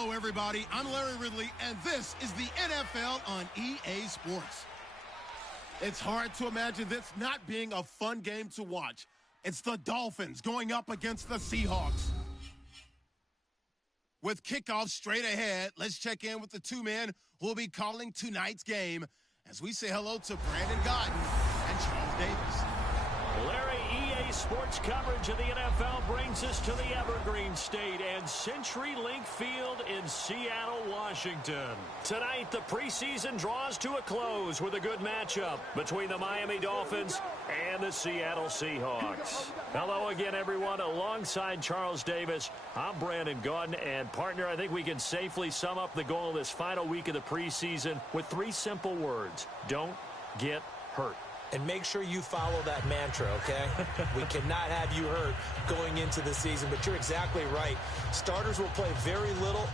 Hello, everybody. I'm Larry Ridley, and this is the NFL on EA Sports. It's hard to imagine this not being a fun game to watch. It's the Dolphins going up against the Seahawks. With kickoff straight ahead, let's check in with the two men who will be calling tonight's game as we say hello to Brandon Gaudin and Charles Davis. Larry, EA Sports coverage of the NFL brings us to the Evergreen State and CenturyLink Field in Seattle, Washington. Tonight, the preseason draws to a close with a good matchup between the Miami Dolphins and the Seattle Seahawks. Hello again, everyone. Alongside Charles Davis, I'm Brandon Gaudin, and partner, I think we can safely sum up the goal of this final week of the preseason with three simple words: don't get hurt. And make sure you follow that mantra, okay? We cannot have you hurt going into the season, but you're exactly right. Starters will play very little.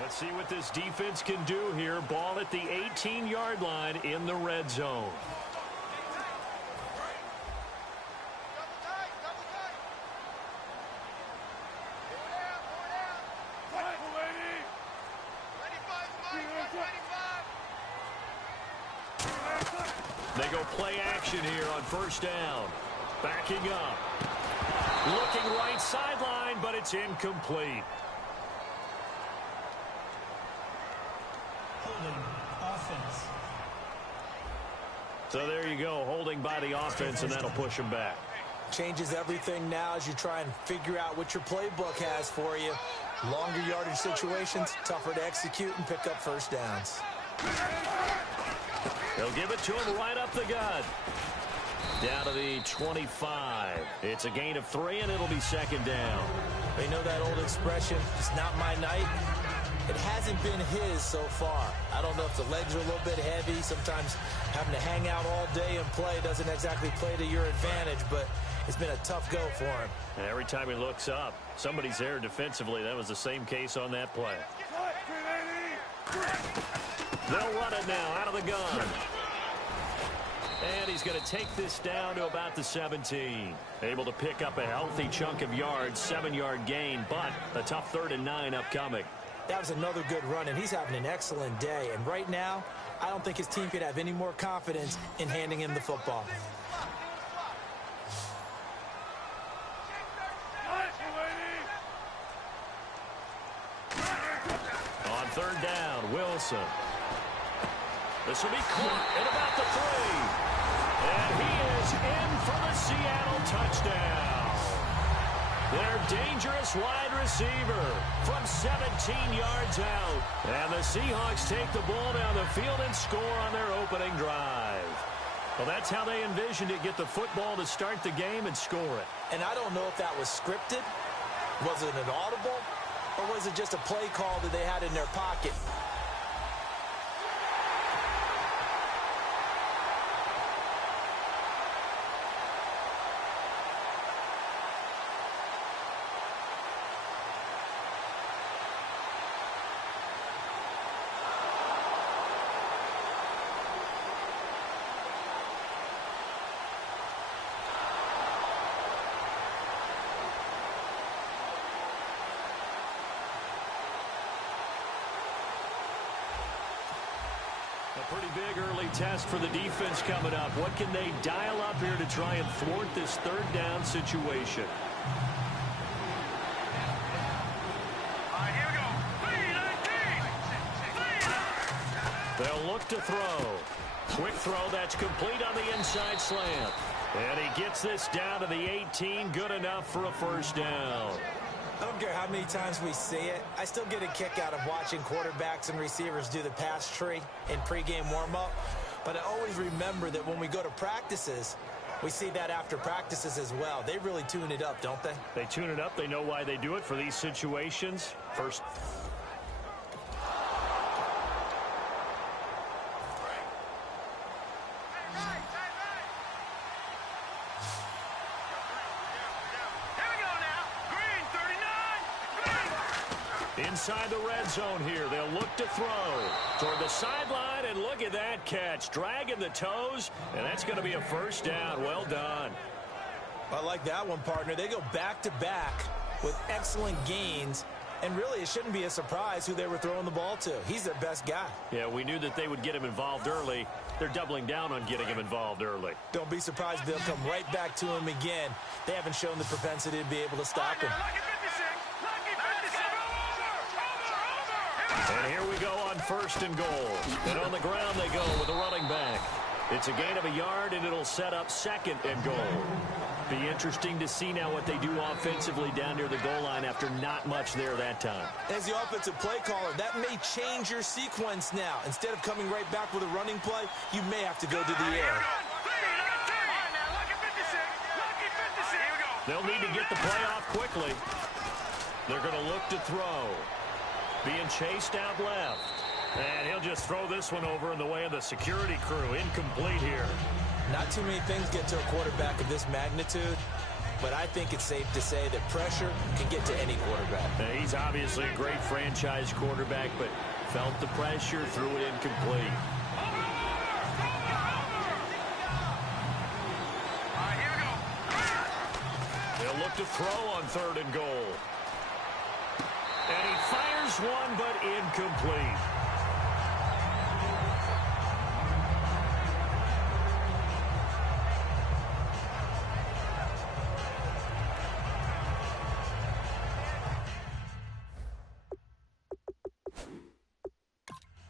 Let's see what this defense can do here. Ball at the 18-yard line in the red zone. They go play action here on first down. Backing up. Looking right sideline, but it's incomplete. Offense. So there you go, holding by the offense, and that'll push them back. Changes everything now as you try and figure out what your playbook has for you. Longer yardage situations, tougher to execute and pick up first downs. They'll give it to him right up the gut. Down to the 25. It's a gain of 3, and it'll be second down. They know that old expression, it's not my night. It hasn't been his so far. I don't know if the legs are a little bit heavy. Sometimes having to hang out all day and play doesn't exactly play to your advantage, but it's been a tough go for him. And every time he looks up, somebody's there defensively. That was the same case on that play. They'll run it now out of the gun. And he's going to take this down to about the 17. Able to pick up a healthy chunk of yards, 7-yard gain, but a tough 3rd and 9 upcoming. That was another good run, and he's having an excellent day. And right now, I don't think his team could have any more confidence in handing him the football. On 3rd down, Wilson. This will be caught at about the 3. And he is in for the Seattle touchdown. Their dangerous wide receiver from 17 yards out. And the Seahawks take the ball down the field and score on their opening drive. Well, that's how they envisioned it, get the football to start the game and score it. And I don't know if that was scripted. Was it an audible? Or was it just a play call that they had in their pocket? Pretty big early test for the defense coming up. What can they dial up here to try and thwart this 3rd down situation? Here we go. They'll look to throw. Quick throw that's complete on the inside slant. And he gets this down to the 18. Good enough for a first down. I don't care how many times we see it. I still get a kick out of watching quarterbacks and receivers do the pass tree in pregame warm-up. But I always remember that when we go to practices, we see that after practices as well. They really tune it up, don't they? They tune it up. They know why they do it for these situations. First. Inside the red zone here. They'll look to throw toward the sideline, and look at that catch. Dragging the toes, and that's going to be a first down. Well done. I like that one, partner. They go back-to-back with excellent gains, and really it shouldn't be a surprise who they were throwing the ball to. He's their best guy. Yeah, we knew that they would get him involved early. They're doubling down on getting him involved early. Don't be surprised if they'll come right back to him again. They haven't shown the propensity to be able to stop him. And here we go on 1st and goal. And on the ground they go with a running back. It's a gain of a yard, and it'll set up 2nd and goal. Be interesting to see now what they do offensively down near the goal line after not much there that time. As the offensive play caller, that may change your sequence now. Instead of coming right back with a running play, you may have to go to the air. They'll need to get the play off quickly. They're going to look to throw. Being chased out left. And he'll just throw this one over in the way of the security crew. Incomplete here. Not too many things get to a quarterback of this magnitude, but I think it's safe to say that pressure can get to any quarterback. Now, he's obviously a great franchise quarterback, but felt the pressure, threw it incomplete. They'll look to throw on 3rd and goal. And he fires one, but incomplete.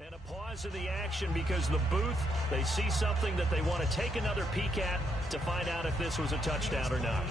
And a pause in the action because the booth, they see something that they want to take another peek at to find out if this was a touchdown or not.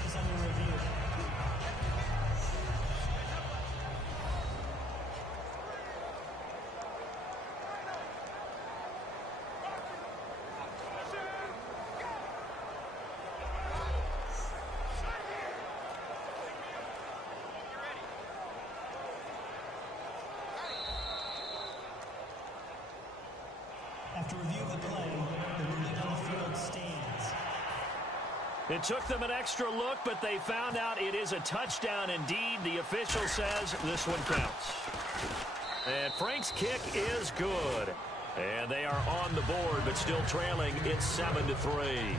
After review of the play, the ruling on the field stands. It took them an extra look, but they found out it is a touchdown indeed. The official says this one counts. And Frank's kick is good. And they are on the board, but still trailing. It's 7-3.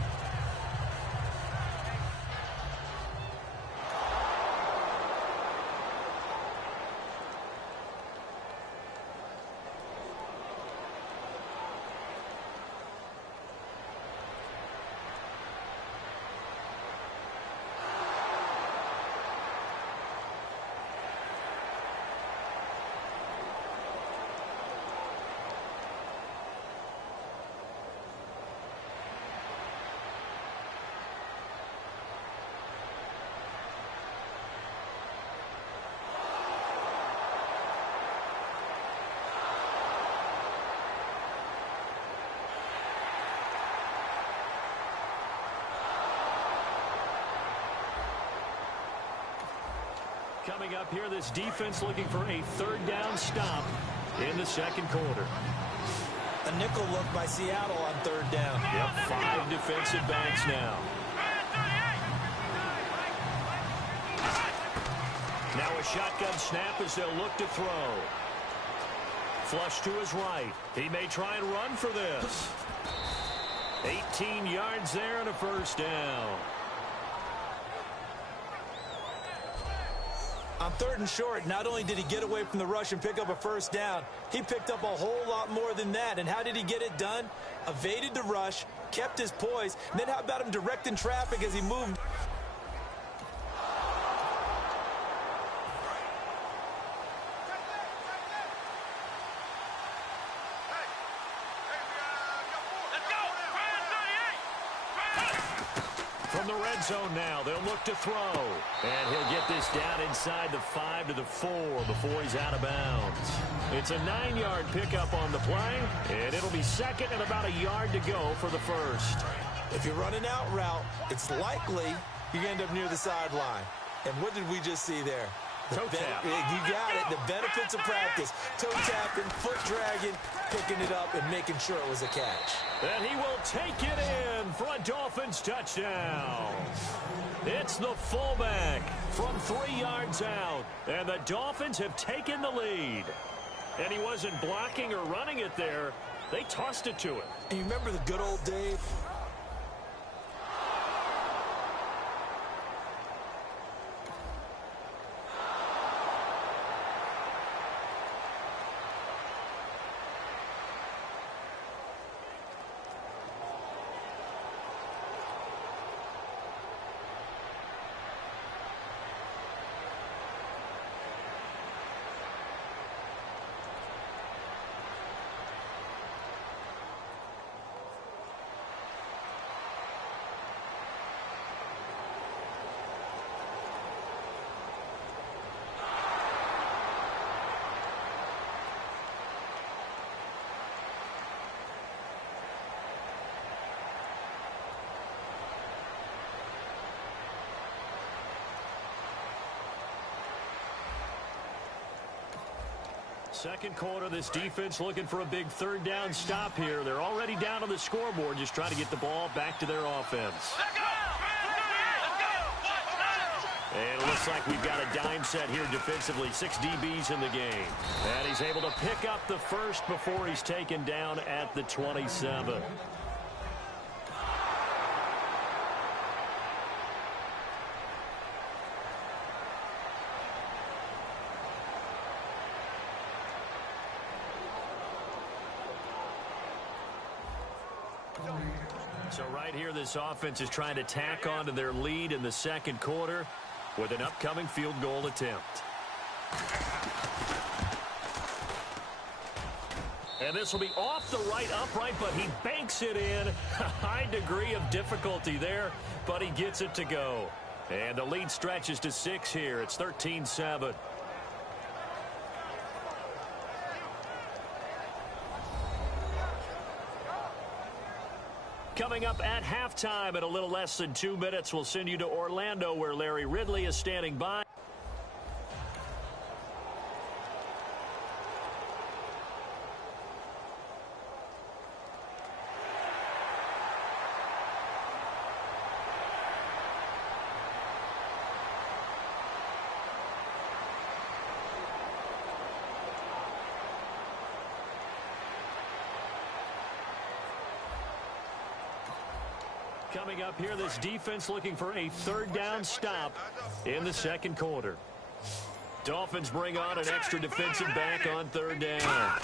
Coming up here, this defense looking for a 3rd down stop in the 2nd quarter. A nickel look by Seattle on 3rd down. Yep, 5 defensive backs now. Now a shotgun snap as they'll look to throw. Flush to his right. He may try and run for this. 18 yards there and a 1st down. On 3rd and short, not only did he get away from the rush and pick up a 1st down, he picked up a whole lot more than that. And how did he get it done? Evaded the rush, kept his poise, and then how about him directing traffic as he moved? From the red zone now, they'll look to throw. And he'll get this It's down inside the 5 to the 4 before he's out of bounds. It's a 9-yard pickup on the play, and it'll be second and about a yard to go for the first. If you're running out route, it's likely you end up near the sideline. And what did we just see there? Toe tap. You got it. The benefits of practice. Toe tapping, foot dragging, picking it up, and making sure it was a catch. And he will take it in for a Dolphins touchdown. It's the fullback from 3 yards out. And the Dolphins have taken the lead. And he wasn't blocking or running it there. They tossed it to him. And you remember the good old days? Second quarter, this defense looking for a big third down stop here. They're already down on the scoreboard, just trying to get the ball back to their offense. And it looks like we've got a dime set here defensively. 6 DBs in the game. And he's able to pick up the first before he's taken down at the 27. So right here, this offense is trying to tack on to their lead in the second quarter with an upcoming field goal attempt. And this will be off the right upright, but he banks it in. A high degree of difficulty there, but he gets it to go. And the lead stretches to 6 here. It's 13-7. Coming up at halftime in a little less than 2 minutes, we'll send you to Orlando where Larry Ridley is standing by. Coming up here, this defense looking for a third down stop in the second quarter. Dolphins bring on an extra defensive back on third down.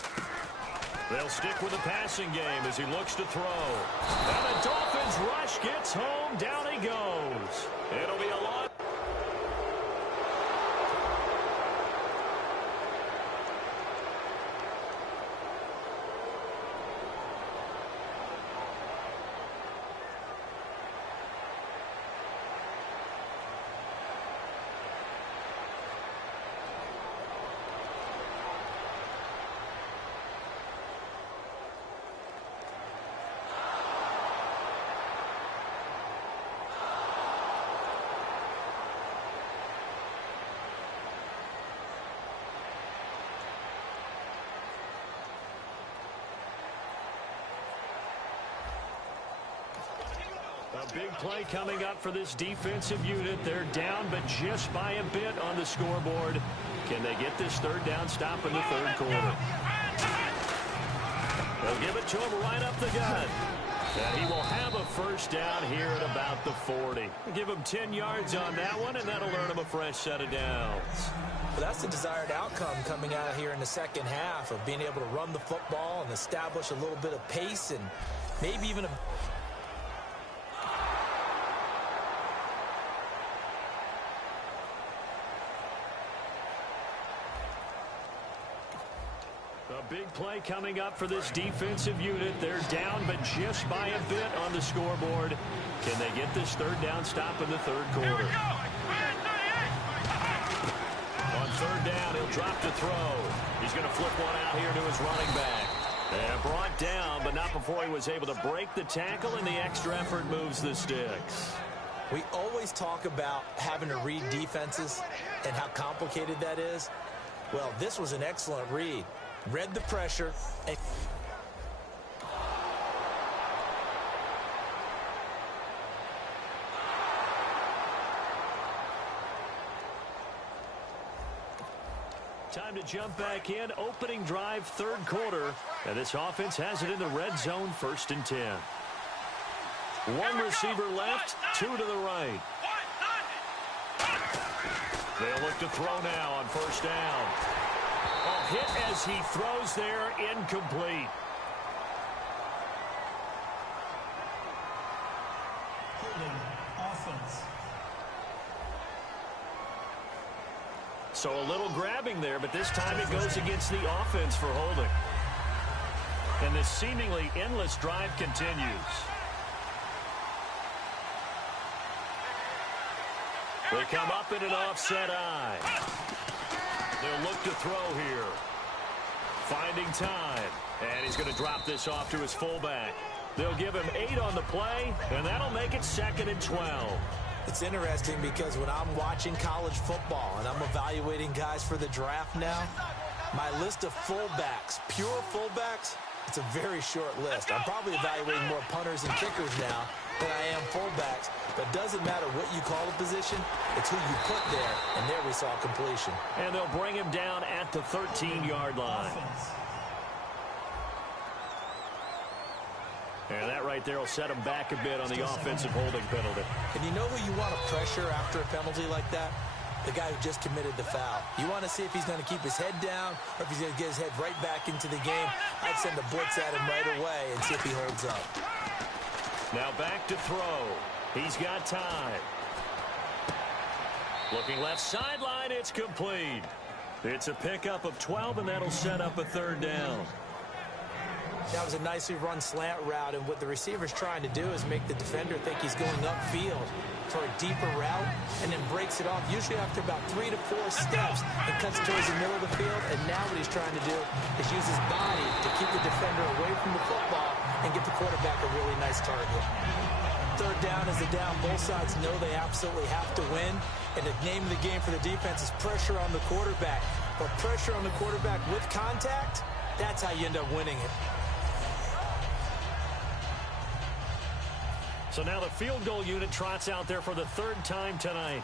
They'll stick with the passing game as he looks to throw. And the Dolphins rush gets home. Down he goes. It'll be a long. A big play coming up for this defensive unit. They're down, but just by a bit on the scoreboard. Can they get this third down stop in the third quarter? They'll give it to him right up the gut. And he will have a first down here at about the 40. Give him 10 yards on that one, and that'll earn him a fresh set of downs. Well, that's the desired outcome coming out here in the second half of being able to run the football and establish a little bit of pace and maybe even a... Big play coming up for this defensive unit. They're down, but just by a bit on the scoreboard. Can they get this third down stop in the third quarter? Drop to throw. He's going to flip one out here to his running back. And brought down, but not before he was able to break the tackle, and the extra effort moves the sticks. We always talk about having to read defenses and how complicated that is. Well, this was an excellent read. Read the pressure. And time to jump back in. Opening drive, third quarter. And this offense has it in the red zone, 1st and 10. One receiver left, two to the right. They'll look to throw now on 1st down. A hit as he throws there, incomplete. Holding offense. So a little grabbing there, but this time it goes against the offense for holding. And this seemingly endless drive continues. They come up in an offset eye. They'll look to throw here. Finding time. And he's going to drop this off to his fullback. They'll give him 8 on the play, and that'll make it 2nd and 12. it's interesting because when I'm watching college football and I'm evaluating guys for the draft now, my list of fullbacks, pure fullbacks, it's a very short list. I'm probably evaluating more punters and kickers now than I am fullbacks. But doesn't matter what you call the position, it's who you put there. And there we saw completion. And they'll bring him down at the 13-yard line. And that right there will set him back a bit on the offensive holding penalty. And you know who you want to pressure after a penalty like that? The guy who just committed the foul. You want to see if he's going to keep his head down or if he's going to get his head right back into the game. I'd send a blitz at him right away and see if he holds up. Now back to throw. He's got time. Looking left sideline, it's complete. It's a pickup of 12, and that'll set up a third down. That was a nicely run slant route, and what the receiver's trying to do is make the defender think he's going upfield for a deeper route and then breaks it off, usually after about 3 to 4 steps, and cuts towards the middle of the field. And now what he's trying to do is use his body to keep the defender away from the football and get the quarterback a really nice target. Third down is the down. Both sides know they absolutely have to win, and the name of the game for the defense is pressure on the quarterback. But pressure on the quarterback with contact, that's how you end up winning it. So now the field goal unit trots out there for the third time tonight.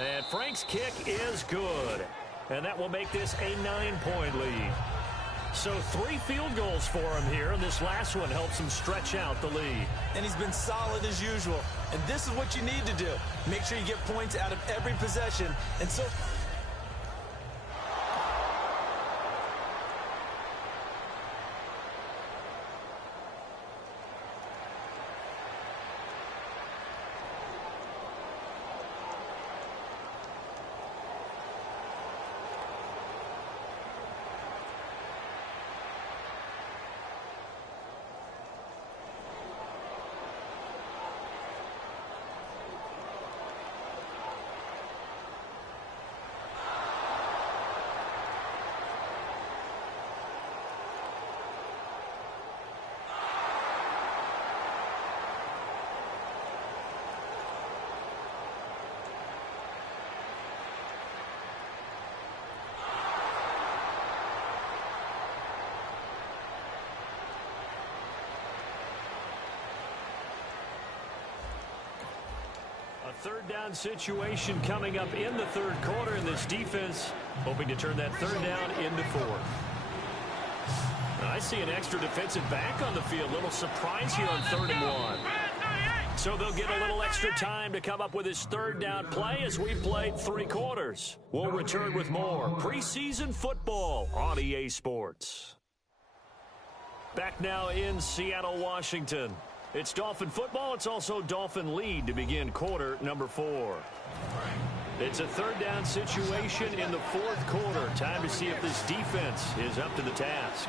And Frank's kick is good. And that will make this a 9-point lead. So 3 field goals for him here, and this last one helps him stretch out the lead. And he's been solid as usual. And this is what you need to do. Make sure you get points out of every possession. And so... Third down situation coming up in the third quarter, and this defense hoping to turn that third down into 4. Now I see an extra defensive back on the field. Little surprise here on 3rd and 1. So they'll get a little extra time to come up with his third down play as we played 3 quarters. We'll return with more preseason football on EA Sports. Back now in Seattle, Washington. It's Dolphin football. It's also Dolphin lead to begin quarter number 4. It's a third down situation in the 4th quarter. Time to see if this defense is up to the task.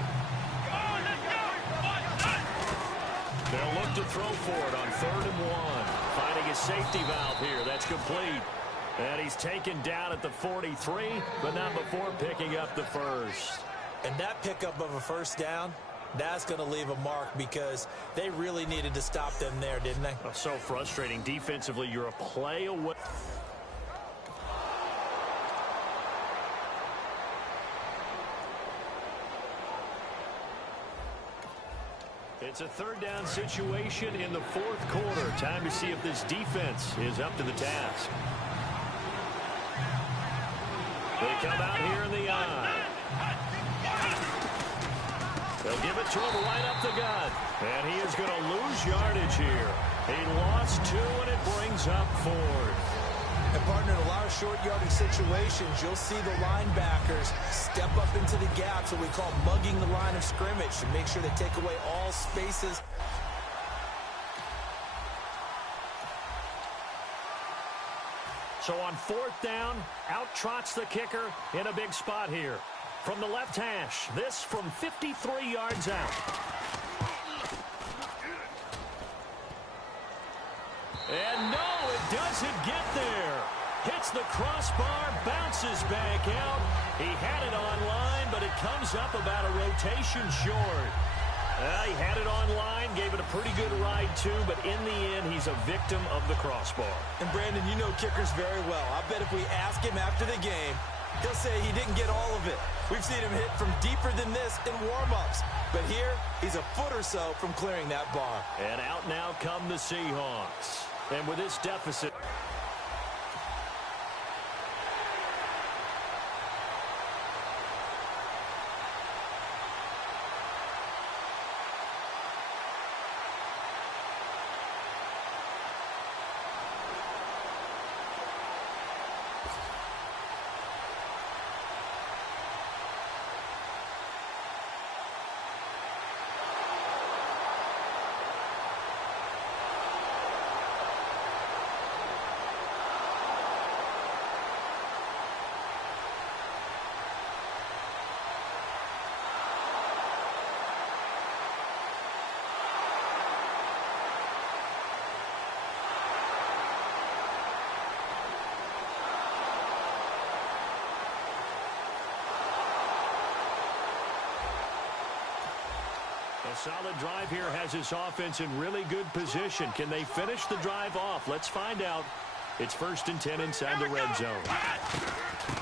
They'll look to throw for it on 3rd and 1. Finding a safety valve here. That's complete. And he's taken down at the 43, but not before picking up the first. And that pickup of a first down, that's going to leave a mark because they really needed to stop them there, didn't they? Oh, so frustrating. Defensively, you're a play away. It's a third down situation in the fourth quarter. Time to see if this defense is up to the task. They come out here in the eye. They'll give it to him right up the gut. And he is going to lose yardage here. He lost 2, and it brings up 4. And, partner, in a lot of short yardage situations, you'll see the linebackers step up into the gaps, what we call mugging the line of scrimmage, to make sure they take away all spaces. So on fourth down, out trots the kicker in a big spot here. From the left hash, this from 53 yards out. And no, it doesn't get there. Hits the crossbar, bounces back out. He had it on line, but it comes up about a rotation short. He had it on line, gave it a pretty good ride too, but in the end, he's a victim of the crossbar. And Brandon, you know kickers very well. I bet if we ask him after the game, he'll say he didn't get all of it. We've seen him hit from deeper than this in warm-ups. But here, he's a foot or so from clearing that bar. And out now come the Seahawks. And with this deficit... A solid drive here has this offense in really good position. Can they finish the drive off? Let's find out. It's 1st and 10 inside the red zone.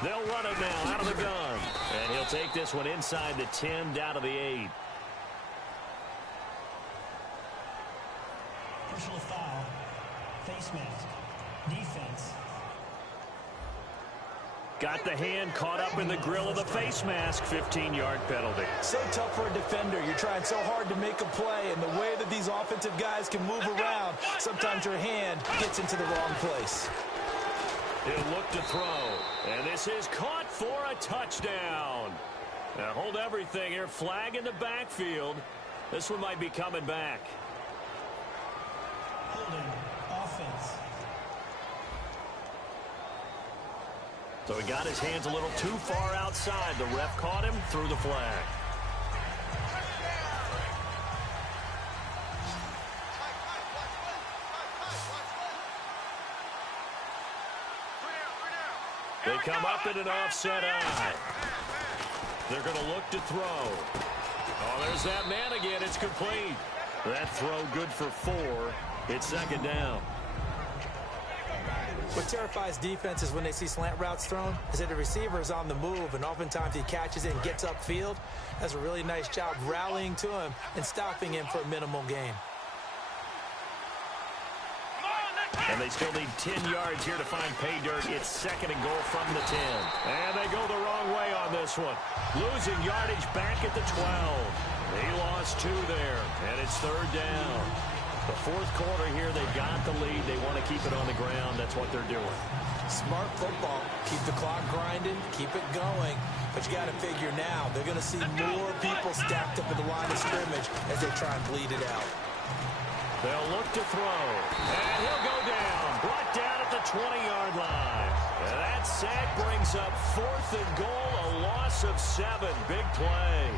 They'll run it now out of the gun. And he'll take this one inside the 10 down to the 8. Personal foul. Face mask. Defense. Got the hand caught up in the grill of the face mask. 15-yard penalty. So tough for a defender. You're trying so hard to make a play, and the way that these offensive guys can move around, sometimes your hand gets into the wrong place. He'll look to throw, and this is caught for a touchdown. Now hold everything here. Flag in the backfield. This one might be coming back. Holding. Offense. So he got his hands a little too far outside. The ref caught him, threw the flag. They come up in an offset eye. They're going to look to throw. Oh, there's that man again. It's complete. That throw good for 4. It's 2nd down. What terrifies defenses when they see slant routes thrown is that the receiver is on the move, and oftentimes he catches it and gets upfield. Does a really nice job rallying to him and stopping him for a minimal gain. And they still need 10 yards here to find pay dirt. It's 2nd and goal from the 10. And they go the wrong way on this one. Losing yardage back at the 12. He lost 2 there, and it's 3rd down. The fourth quarter here, they've got the lead. They want to keep it on the ground. That's what they're doing. Smart football. Keep the clock grinding. Keep it going. But you got to figure now, they're going to see more people stacked up at the line of scrimmage as they try and bleed it out. They'll look to throw. And he'll go down. Brought down at the 20-yard line. And that sack brings up 4th and goal, a loss of 7. Big play.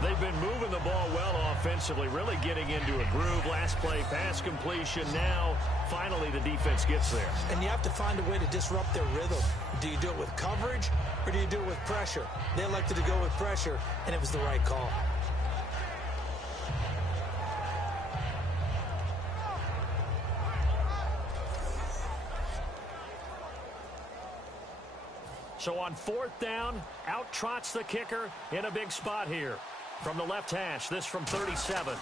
They've been moving the ball well offensively, really getting into a groove. Last play, pass completion. Now, finally, the defense gets there. And you have to find a way to disrupt their rhythm. Do you do it with coverage, or do you do it with pressure? They elected to go with pressure, and it was the right call. So on 4th down, out trots the kicker in a big spot here. From the left hash, this from 37.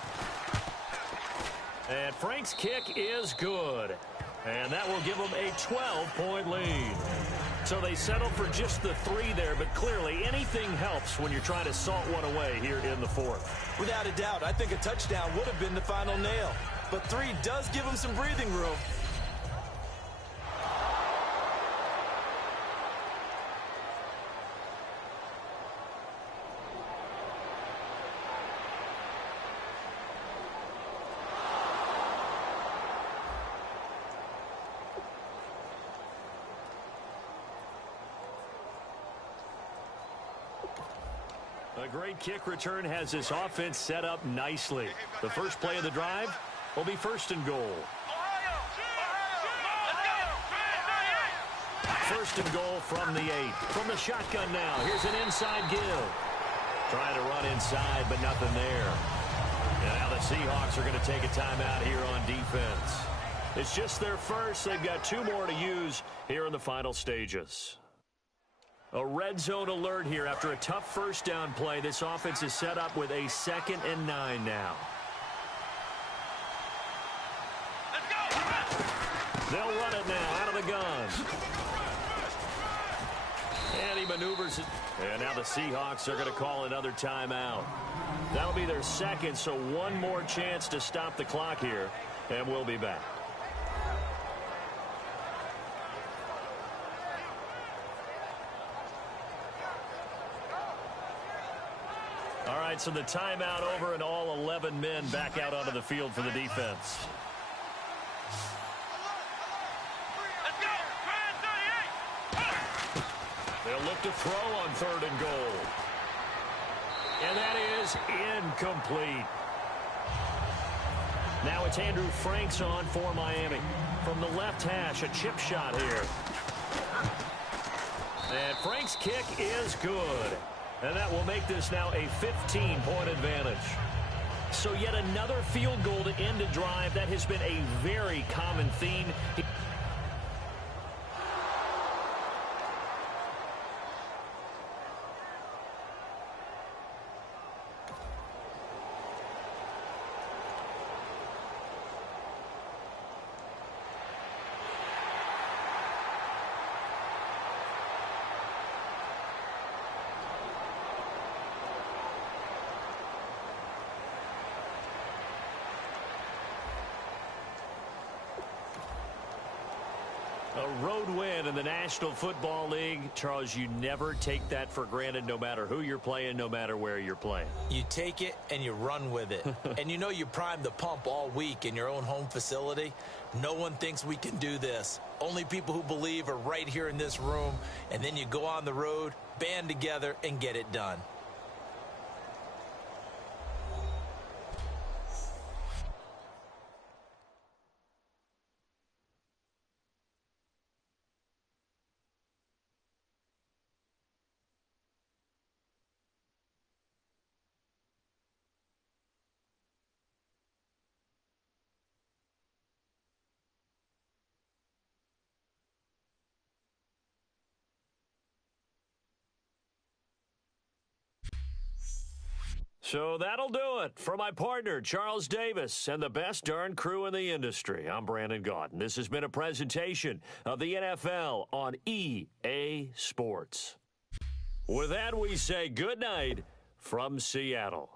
And Frank's kick is good. And that will give them a 12-point lead. So they settle for just the 3 there, but clearly anything helps when you're trying to salt one away here in the 4th. Without a doubt, I think a touchdown would have been the final nail. But 3 does give them some breathing room. A great kick return has this offense set up nicely. The first play of the drive will be 1st and goal. 1st and goal from the 8. From the shotgun now, here's an inside give. Trying to run inside, but nothing there. And now the Seahawks are going to take a timeout here on defense. It's just their first. They've got 2 more to use here in the final stages. A red zone alert here after a tough first down play. This offense is set up with a 2nd and 9 now. Let's go. They'll run it now out of the gun. And he maneuvers it. And now the Seahawks are going to call another timeout. That'll be their 2nd, so 1 more chance to stop the clock here. And we'll be back. All right, so the timeout over and all 11 men back out onto the field for the defense. Let's go. They'll look to throw on 3rd and goal. And that is incomplete. Now it's Andrew Franks on for Miami. From the left hash, a chip shot here. And Frank's kick is good. And that will make this now a 15-point advantage. So yet another field goal to end a drive. That has been a very common theme. A road win in the National Football League. Charles, you never take that for granted no matter who you're playing, no matter where you're playing. You take it and you run with it. And you know you primed the pump all week in your own home facility. No one thinks we can do this. Only people who believe are right here in this room. And then you go on the road, band together, and get it done. So that'll do it for my partner, Charles Davis, and the best darn crew in the industry. I'm Brandon Gaudin. This has been a presentation of the NFL on EA Sports. With that, we say good night from Seattle.